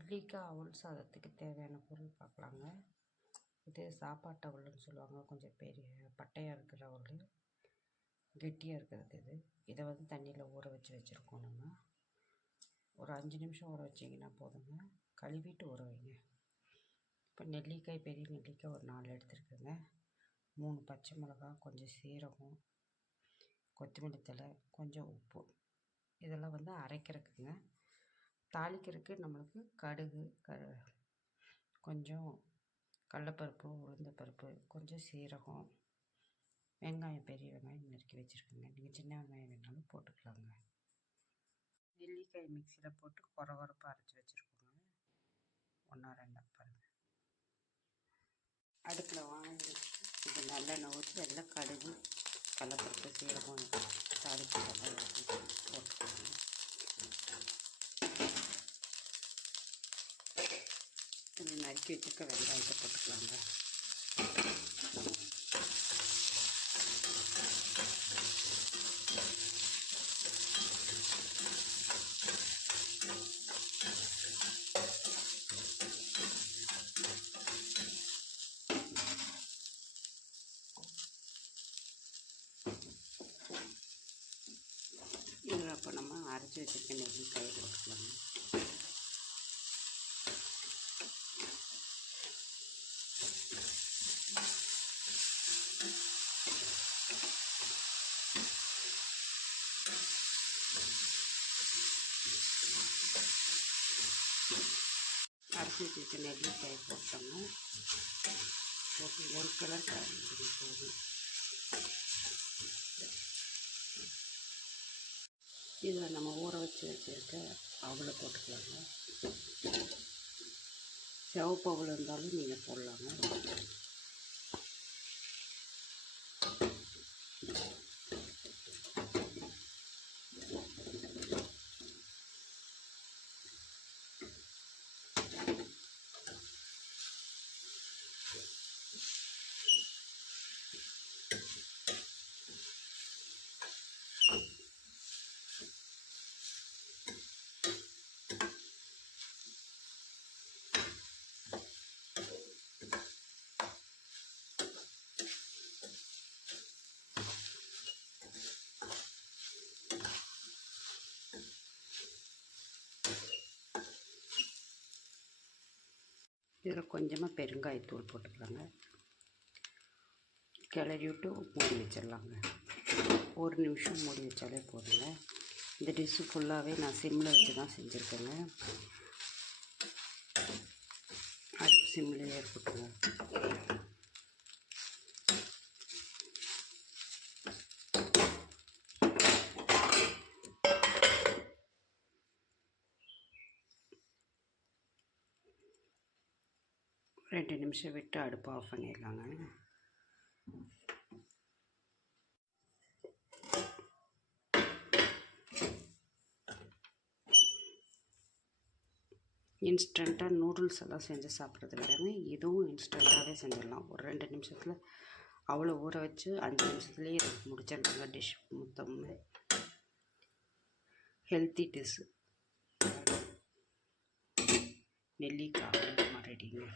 நெல்லிக்காய் அவல் சாதத்துக்கு தேவையான பொருள் பார்க்கலாங்க. இது சாப்பாட்டு அவல்னு சொல்லுவாங்க. கொஞ்சம் பெரிய பட்டையாக இருக்கிற அவல், கெட்டியாக இருக்கிறது இது. இதை தண்ணியில் ஊற வச்சுருக்கோம். நம்ம ஒரு 5 நிமிஷம் ஊற வச்சிங்கன்னா போதுங்க. கழுவிட்டு ஊற வைங்க. இப்போ நெல்லிக்காய், பெரிய நெல்லிக்காய் ஒரு 4 எடுத்துருக்குங்க. 3 பச்சை மிளகாய், கொஞ்சம் சீரகம், கொத்தமல்லி தழை, கொஞ்சம் உப்பு, இதெல்லாம் அரைக்கிறதுக்குங்க. தாளிக்கிறதுக்கு நம்மளுக்கு கடுகு, கொஞ்சம் கடலப்பருப்பு, உளுந்தப்பருப்பு, கொஞ்சம் சீரகம், வெங்காயம், பெரிய வெங்காயம் நறுக்கி வச்சுருக்குங்க. நீங்கள் சின்ன வெங்காயம் வேணாலும் போட்டுக்கலாங்க. நெல்லிக்காய் மிக்சியில் போட்டு கொரகொரப்பாக அரைச்சி வச்சுருக்கோங்க. 1 2 பாருங்கள். அடுப்பில் வாங்கி இது நல்லெண்ணெய் ஊற்றி எல்லாம் கடுகு, கடலப்பருப்பு, சீரகம் தாளிப்பு போட்டுக்கோங்க. இது நறுக்கி வச்சுருக்க வெங்காயத்தை போட்டுக்கலாங்க. இதில் அப்போ நம்ம அரைச்சி வச்சுருக்க நெல்லிக்காயை போட்டுக்கலாங்க. அரைச்சி வச்சுருக்க நெல்லிக்காயை போட்டோம்னா போட்டு ஒரு கலர் கரைஞ்சி போதும். இதில் நம்ம ஊற வச்சுருக்க அவலை போட்டுக்கலாங்க. சிவப்பு அவல் இருந்தாலும் நீங்கள் போடலாங்க. இதில் கொஞ்சமாக பெருங்காயத்தூள் போட்டுக்கலாங்க. கிளறி விட்டு மூடி வச்சிடலாங்க. 1 நிமிஷம் மூடி வச்சாலே போதுங்க. இந்த டிஷ்ஷு ஃபுல்லாகவே நான் சிம்மில் வச்சு தான் செஞ்சுருக்கேங்க. அடுப்பு சிம்லேயே போட்டுருங்க. ரெண்டு நிமிஷம் விட்டு அடுப்பு ஆஃப் பண்ணிடலாங்க. இன்ஸ்டண்ட்டாக நூடுல்ஸ் எல்லாம் செஞ்சு சாப்பிட்றது விடவே இதுவும் இன்ஸ்டண்ட்டாகவே செஞ்சிடலாம். ஒரு 2 நிமிஷத்தில் அவ்வளோ ஊற வச்சு 5 நிமிஷத்துலேயே முடிச்சிடலாங்க. டிஷ் மொத்தமே ஹெல்த்தி டிஷ்ஷு. நெல்லிக்காய் ரெடிங்க.